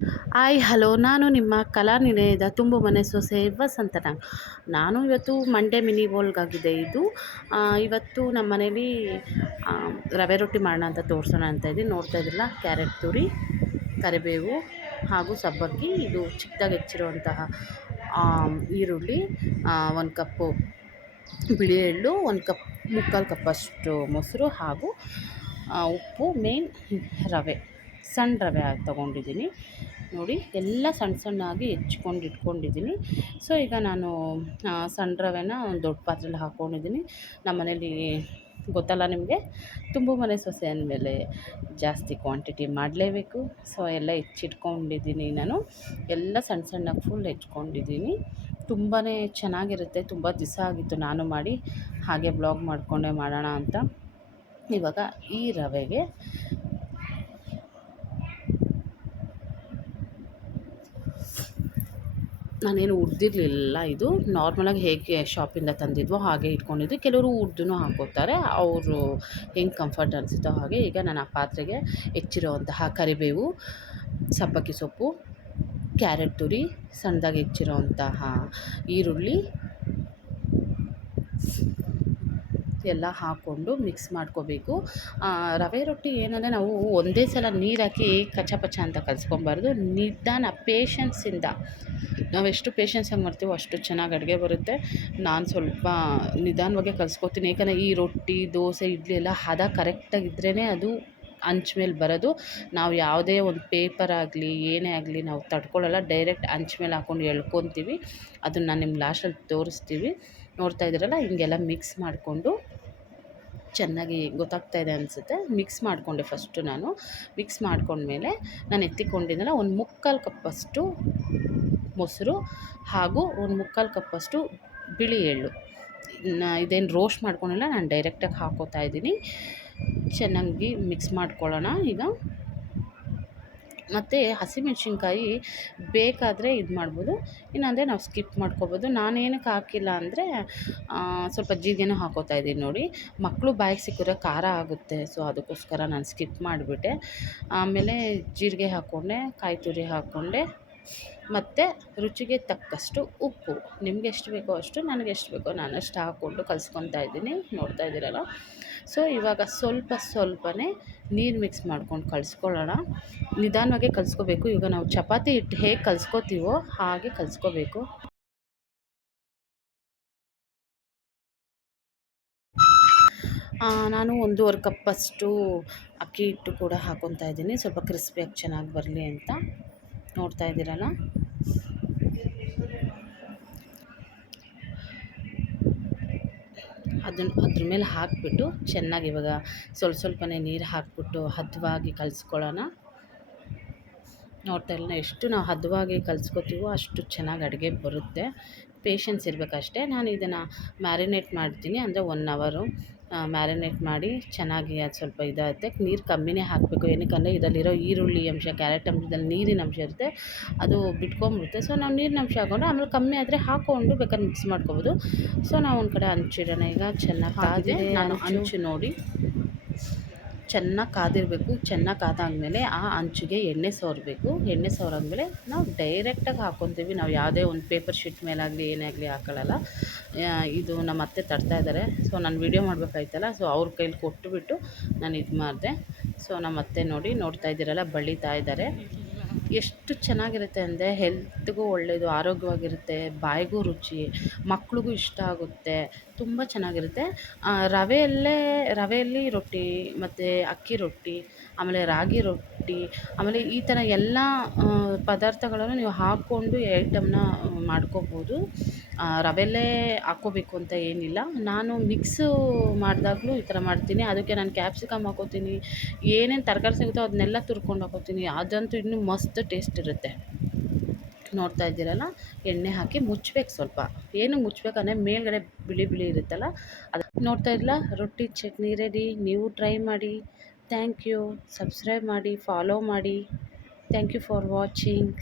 Hi hello. ನಾನು ನಿಮ್ಮ ಕಲಾ ನಿಲಯದ ತುಂಬು ಮನೆ ಸೊಸೆ ವಸಂತನ ನಾನು ಇವತ್ತು ಮಂಡೆ ಮಿನಿ ಬೋಲ್ಗಾಗಿದೆ ಇದು. ಇವತ್ತು ನಮ್ಮ ಮನೇಲಿ ರವೆ ರೊಟ್ಟಿ ಮಾಡೋಣ ಅಂತ ತೋರಿಸೋಣ ಅಂತ ಇದ್ದೀನಿ. ನೋಡ್ತಾ ಇದ್ದಿಲ್ಲ ಕ್ಯಾರೆಟ್ ತುರಿ, ಕರಿಬೇವು ಹಾಗೂ ಸಬ್ಬಕ್ಕಿ. ಇದು ಚಿಕ್ಕದಾಗಿ ಹೆಚ್ಚಿರುವಂತಹ ಈರುಳ್ಳಿ ಒಂದು ಕಪ್ಪು ಬಿಳಿ ಎಳ್ಳು, ಒಂದು ಕಪ್, ಮುಕ್ಕಾಲು ಕಪ್ಪಷ್ಟು ಮೊಸರು ಹಾಗೂ ಉಪ್ಪು ಮೇನ್ ರವೆ. ಸಣ್ಣ ರವೆ ತೊಗೊಂಡಿದ್ದೀನಿ. ನೋಡಿ, ಎಲ್ಲ ಸಣ್ಣ ಸಣ್ಣಾಗಿ ಹೆಚ್ಕೊಂಡು ಇಟ್ಕೊಂಡಿದ್ದೀನಿ. ಸೊ, ಈಗ ನಾನು ಸಣ್ಣ ರವೆನ ಒಂದು ದೊಡ್ಡ ಪಾತ್ರೆಲಿ ಹಾಕ್ಕೊಂಡಿದ್ದೀನಿ ನಮ್ಮ ಮನೇಲಿ ಗೊತ್ತಲ್ಲ ನಿಮಗೆ? ತುಂಬು ಮನೆ ಸೊಸೆ ಅಂದಮೇಲೆ ಜಾಸ್ತಿ ಕ್ವಾಂಟಿಟಿ ಮಾಡಲೇಬೇಕು. ಸೊ, ಎಲ್ಲ ಹೆಚ್ಚಿಟ್ಕೊಂಡಿದ್ದೀನಿ ನಾನು. ಎಲ್ಲ ಸಣ್ಣ ಸಣ್ಣ ಫುಲ್ ಹೆಚ್ಕೊಂಡಿದ್ದೀನಿ. ತುಂಬಾ ಚೆನ್ನಾಗಿರುತ್ತೆ. ತುಂಬ ದಿವಸ ಆಗಿತ್ತು ನಾನು ಮಾಡಿ. ಹಾಗೆ ಬ್ಲಾಗ್ ಮಾಡಿಕೊಂಡೆ ಮಾಡೋಣ ಅಂತ. ಇವಾಗ ಈ ರವೆಗೆ ನಾನೇನು ಉರಿದಿರಲಿಲ್ಲ ಇದು. ನಾರ್ಮಲಾಗಿ ಹೇಗೆ ಶಾಪಿಂದ ತಂದಿದ್ವೋ ಹಾಗೆ ಇಟ್ಕೊಂಡಿದ್ದು. ಕೆಲವರು ಹುರ್ದೂ ಹಾಕೋತಾರೆ. ಅವರು ಹೆಂಗೆ ಕಂಫರ್ಟ್ ಅನಿಸುತ್ತೋ ಹಾಗೆ ಈಗ ನಾನು ಆ ಪಾತ್ರೆಗೆ ಹೆಚ್ಚಿರೋವಂತಹ ಕರಿಬೇವು, ಸಬ್ಬಕ್ಕಿ ಸೊಪ್ಪು ಕ್ಯಾರೆಟ್ ತುರಿ, ಸಣ್ಣದಾಗಿ ಹೆಚ್ಚಿರೋವಂತಹ ಈರುಳ್ಳಿ ಎಲ್ಲ ಹಾಕ್ಕೊಂಡು ಮಿಕ್ಸ್ ಮಾಡ್ಕೋಬೇಕು. ರವೆ ರೊಟ್ಟಿ ಏನಂದರೆ ನಾವು ಒಂದೇ ಸಲ ನೀರು ಹಾಕಿ ಪಚ್ಚ ಅಂತ ಕಲಿಸ್ಕೊಬಾರ್ದು. ನಿಧಾನ ಪೇಷನ್ಸಿಂದ ನಾವು ಎಷ್ಟು ಪೇಷನ್ಸಾಗಿ ಮಾಡ್ತೀವೋ ಅಷ್ಟು ಚೆನ್ನಾಗಿ ಅಡುಗೆ ಬರುತ್ತೆ. ನಾನು ಸ್ವಲ್ಪ ನಿಧಾನವಾಗೇ ಕಲಿಸ್ಕೊತೀನಿ. ಏಕೆಂದರೆ ಈ ರೊಟ್ಟಿ, ದೋಸೆ, ಇಡ್ಲಿ ಎಲ್ಲ ಹದ ಕರೆಕ್ಟಾಗಿದ್ರೇ ಅದು ಅಂಚ್ ಮೇಲೆ ಬರೋದು. ನಾವು ಯಾವುದೇ ಒಂದು ಪೇಪರ್ ಆಗಲಿ, ಏನೇ ಆಗಲಿ ನಾವು ತಡ್ಕೊಳ್ಳಲ್ಲ ಡೈರೆಕ್ಟ್ ಅಂಚ್ ಮೇಲೆ ಹಾಕ್ಕೊಂಡು ಎಳ್ಕೊತೀವಿ. ಅದನ್ನು ನಾನು ನಿಮ್ಗೆ ಲಾಸ್ಟಲ್ಲಿ ತೋರಿಸ್ತೀವಿ. ನೋಡ್ತಾ ಇದ್ದೀರಲ್ಲ ಹಿಂಗೆಲ್ಲ ಮಿಕ್ಸ್ ಮಾಡಿಕೊಂಡು ಚೆನ್ನಾಗಿ ಗೊತ್ತಾಗ್ತಾ ಇದೆ ಅನಿಸುತ್ತೆ. ಮಿಕ್ಸ್ ಮಾಡಿಕೊಂಡೆ ಫಸ್ಟು ನಾನು. ಮಿಕ್ಸ್ ಮಾಡಿಕೊಂಡ್ಮೇಲೆ ನಾನು ಎತ್ತಿಕೊಂಡಿದ್ದೆಲ್ಲ ಒಂದು ಮುಕ್ಕಾಲು ಕಪ್ಪಷ್ಟು ಮೊಸರು ಹಾಗೂ ಒಂದು ಮುಕ್ಕಾಲು ಕಪ್ಪಷ್ಟು ಬಿಳಿ ಎಳ್ಳು. ಇದೇನು ರೋಸ್ಟ್ ಮಾಡ್ಕೊಂಡಿಲ್ಲ, ನಾನು ಡೈರೆಕ್ಟಾಗಿ ಹಾಕೋತಾ ಇದ್ದೀನಿ. ಚೆನ್ನಾಗಿ ಮಿಕ್ಸ್ ಮಾಡ್ಕೊಳ್ಳೋಣ ಈಗ. ಮತ್ತು ಹಸಿಮೆಣ್ಸಿನ್ಕಾಯಿ ಬೇಕಾದರೆ ಇದು ಮಾಡ್ಬೋದು. ಇಲ್ಲಾಂದರೆ ನಾವು ಸ್ಕಿಪ್ ಮಾಡ್ಕೊಬೋದು. ನಾನೇನಕ್ಕೆ ಹಾಕಿಲ್ಲ ಅಂದರೆ ಸ್ವಲ್ಪ ಜೀರಿಗೆನೂ ಹಾಕೋತಾ ಇದ್ದೀನಿ ನೋಡಿ. ಮಕ್ಕಳು ಬಾಯಿಗೆ ಸಿಕ್ಕಿದ್ರೆ ಖಾರ ಆಗುತ್ತೆ, ಸೊ ಅದಕ್ಕೋಸ್ಕರ ನಾನು ಸ್ಕಿಪ್ ಮಾಡಿಬಿಟ್ಟೆ. ಆಮೇಲೆ ಜೀರಿಗೆ ಹಾಕ್ಕೊಂಡೆ ಕಾಯಿ ತುರಿ ಹಾಕ್ಕೊಂಡೆ ಮತ್ತು ರುಚಿಗೆ ತಕ್ಕಷ್ಟು ಉಪ್ಪು. ನಿಮ್ಗೆ ಎಷ್ಟು ಬೇಕೋ ಅಷ್ಟು, ನನಗೆ ಎಷ್ಟು ಬೇಕೋ ನಾನು ಅಷ್ಟು ಹಾಕ್ಕೊಂಡು ಕಲಿಸ್ಕೊತಾ ಇದ್ದೀನಿ. ನೋಡ್ತಾ ಇದ್ದೀರಲ್ಲ? ಸೊ ಇವಾಗ ಸ್ವಲ್ಪ ಸ್ವಲ್ಪನೇ ನೀರು ಮಿಕ್ಸ್ ಮಾಡ್ಕೊಂಡು ಕಲಿಸ್ಕೊಳ್ಳೋಣ. ನಿಧಾನವಾಗಿ ಕಲಿಸ್ಕೋಬೇಕು. ಇವಾಗ ನಾವು ಚಪಾತಿ ಹಿಟ್ಟು ಹೇಗೆ ಕಲಿಸ್ಕೋತೀವೋ ಹಾಗೆ ಕಲಿಸ್ಕೋಬೇಕು. ನಾನು ಒಂದೂವರೆ ಕಪ್ಪಷ್ಟು ಅಕ್ಕಿ ಹಿಟ್ಟು ಕೂಡ ಹಾಕೊತಾ ಇದ್ದೀನಿ. ಸ್ವಲ್ಪ ಕ್ರಿಸ್ಪಿಯಾಗಿ ಚೆನ್ನಾಗಿ ಬರಲಿ ಅಂತ. ನೋಡ್ತಾ ಇದ್ದೀರಲ್ಲ? ಅದನ್ನು ಅದ್ರ ಮೇಲೆ ಹಾಕಿಬಿಟ್ಟು ಚೆನ್ನಾಗಿ ಇವಾಗ ಸ್ವಲ್ಪ ಸ್ವಲ್ಪನೇ ನೀರು ಹಾಕಿಬಿಟ್ಟು ಹದವಾಗಿ ಕಲಿಸ್ಕೊಳ್ಳೋಣ. ನೋಡ್ತಾ ಇಲ್ಲ ಎಷ್ಟು ನಾವು ಹದವಾಗಿ ಕಲಿಸ್ಕೋತೀವೋ ಅಷ್ಟು ಚೆನ್ನಾಗಿ ಅಡುಗೆ ಬರುತ್ತೆ. ಪೇಷನ್ಸ್ ಇರಬೇಕಷ್ಟೇ. ನಾನು ಇದನ್ನು ಮ್ಯಾರಿನೇಟ್ ಮಾಡ್ತೀನಿ ಅಂದರೆ ಒನ್ ಅವರು ಮ್ಯಾರಿನೇಟ್ ಮಾಡಿ ಚೆನ್ನಾಗಿ ಅದು ಸ್ವಲ್ಪ ಇದಾಗುತ್ತೆ. ನೀರು ಕಮ್ಮಿನೇ ಹಾಕಬೇಕು. ಏನಕ್ಕಂದರೆ ಇದರಲ್ಲಿರೋ ಈರುಳ್ಳಿ ಅಂಶ ಕ್ಯಾರೆಟ್ ಅಂಶದಲ್ಲಿ ನೀರಿನ ಅಂಶ ಇರುತ್ತೆ. ಅದು ಬಿಟ್ಕೊಂಬಿಡುತ್ತೆ. ಸೊ ನಾವು ನೀರಿನ ಅಂಶ ಹಾಕೊಂಡು ಆಮೇಲೆ ಕಮ್ಮಿ ಆದರೆ ಹಾಕ್ಕೊಂಡು ಬೇಕಾದ್ರೆ ಮಿಕ್ಸ್ ಮಾಡ್ಕೊಬೋದು. ಸೊ ನಾವು ಒಂದು ಕಡೆ ಹಂಚಿಡೋಣ ಈಗ ಚೆನ್ನಾಗಿ ಕಾದಿದೆ ನಾನು ಹಂಚಿ ನೋಡಿ. ಚೆನ್ನಾಗಿ ಕಾದಿರಬೇಕು, ಚೆನ್ನಾಗಿ ಕಾದಾದ್ಮೇಲೆ ಆ ಅಂಚಿಗೆ ಎಣ್ಣೆ ಸವರಬೇಕು ಎಣ್ಣೆ ಸವರಾದ್ಮೇಲೆ ನಾವು ಡೈರೆಕ್ಟಾಗಿ ಹಾಕ್ಕೊತೀವಿ ನಾವು ಯಾವುದೇ ಒಂದು ಪೇಪರ್ ಶೀಟ್ ಮೇಲಾಗಲಿ, ಏನೇ ಆಗಲಿ ಹಾಕೊಳ್ಳಲ್ಲ ಇದು ನಮ್ಮ ಅತ್ತೆ ತಡ್ತಾ ಇದ್ದಾರೆ ಸೊ ನಾನು ವೀಡಿಯೋ ಮಾಡಬೇಕಾಯ್ತಲ್ಲ. ಸೊ ಅವ್ರ ಕೈಲಿ ಕೊಟ್ಟುಬಿಟ್ಟು ನಾನು ಇದು ಮಾಡಿದೆ. ಸೊ ನಮ್ಮ ಅತ್ತೆ ನೋಡಿ ನೋಡ್ತಾ ಇದ್ದೀರಲ್ಲ, ಬಳಿತಾ ಇದ್ದಾರೆ ಎಷ್ಟು ಚೆನ್ನಾಗಿರುತ್ತೆ ಅಂದರೆ ಹೆಲ್ತ್ಗೂ ಒಳ್ಳೆಯದು ಆರೋಗ್ಯವಾಗಿರುತ್ತೆ, ಬಾಯಿಗೂ ರುಚಿ, ಮಕ್ಳಿಗೂ ಇಷ್ಟ ಆಗುತ್ತೆ, ತುಂಬ ಚೆನ್ನಾಗಿರುತ್ತೆ. ರವೆಯಲ್ಲೇ, ರವೆಯಲ್ಲಿ ರೊಟ್ಟಿ, ಮತ್ತು ಅಕ್ಕಿ ರೊಟ್ಟಿ ಆಮೇಲೆ ರಾಗಿ ರೊಟ್ಟಿ, ಆಮೇಲೆ ಈ ಥರ ಎಲ್ಲ ಪದಾರ್ಥಗಳನ್ನು ನೀವು ಹಾಕ್ಕೊಂಡು ಐಟಮ್ನ ಮಾಡ್ಕೊಬೋದು. ರವೆಲ್ಲೇ ಹಾಕ್ಕೋಬೇಕು ಅಂತ ಏನಿಲ್ಲ. ನಾನು ಮಿಕ್ಸು ಮಾಡಿದಾಗ್ಲೂ ಈ ಥರ ಮಾಡ್ತೀನಿ. ಅದಕ್ಕೆ ನಾನು ಕ್ಯಾಪ್ಸಿಕಮ್ ಹಾಕ್ಕೋತೀನಿ. ಏನೇನು ತರಕಾರಿ ಸಿಗುತ್ತೋ ಅದನ್ನೆಲ್ಲ ತುರ್ಕೊಂಡು ಹಾಕ್ಕೋತೀನಿ. ಅದಂತೂ ಇನ್ನೂ ಮಸ್ತ್ ಟೇಸ್ಟ್ ಇರುತ್ತೆ. ನೋಡ್ತಾ ಇದ್ದೀರಲ್ಲ? ಎಣ್ಣೆ ಹಾಕಿ ಮುಚ್ಚಬೇಕು ಸ್ವಲ್ಪ. ಏನು ಮುಚ್ಚಬೇಕಂದ್ರೆ ಮೇಲ್ಗಡೆ ಬಿಳಿ ಬಿಳಿ ಇರುತ್ತಲ್ಲ? ಅದು ನೋಡ್ತಾ ಇರಲ್ಲ ರೊಟ್ಟಿ, ಚಟ್ನಿ ರೆಡಿ ನೀವು ಟ್ರೈ ಮಾಡಿ. ಥ್ಯಾಂಕ್ ಯು ಸಬ್ಸ್ಕ್ರೈಬ್ ಮಾಡಿ ಫಾಲೋ ಮಾಡಿ. Thank you for watching